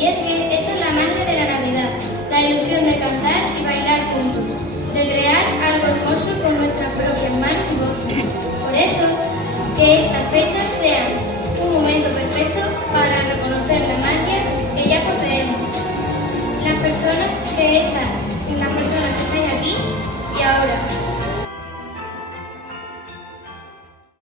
Y es que esa es la magia de la Navidad, la ilusión de cantar y bailar juntos, de crear algo hermoso con nuestras propias manos y voces. Por eso, que estas fechas sean un momento perfecto para reconocer la magia que ya poseemos. Las personas que estáis aquí y ahora.